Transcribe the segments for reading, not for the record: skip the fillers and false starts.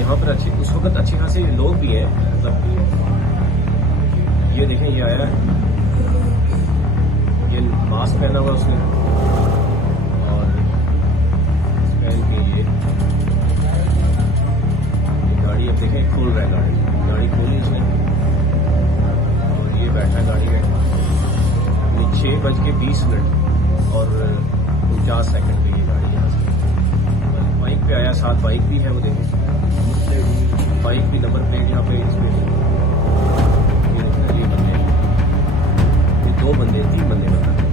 यहाँ पर अच्छे उस वक्त अच्छे खासे लोग भी हैं, मतलब ये देखें ये आया है, ये मास्क पहना हुआ उसने और पहन के ये गाड़ी अब देखें खोल रहा है, गाड़ी खोली उसने और ये बैठा है गाड़ी में। 6:20 और 50 सेकंड पे ये गाड़ी यहाँ से बाइक पे आया, साथ बाइक भी है वो देखें, बाइक भी नंबर प्लेट यहाँ पे इसमें ये बंदे, ये 2 बंदे 3 बंदे बता रहे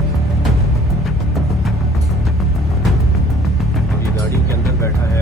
और ये गाड़ी के अंदर बैठा है।